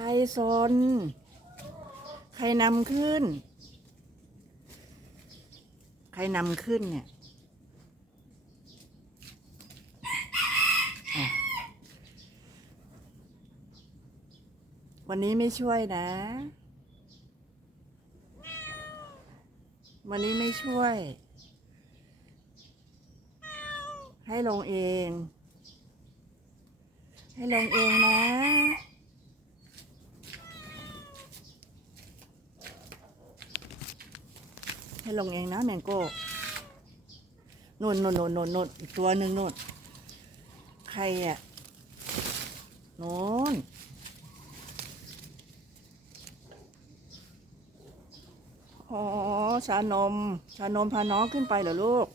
รซน ใครนำขึ้น ใครนำขึ้นเนี่ยวันนี้ไม่ช่วยนะ วันนี้ไม่ช่วย ให้ลงเอง ให้ลงเองนะ ให้ลงเองนะแมงโก้นุ่นนุ่นนุ่นนุ่นนุ่นอีกตัวหนึ่งนุ่นใครอะนุ่นอ๋อชานม ชานมพาน้องขึ้นไปเหรอลูก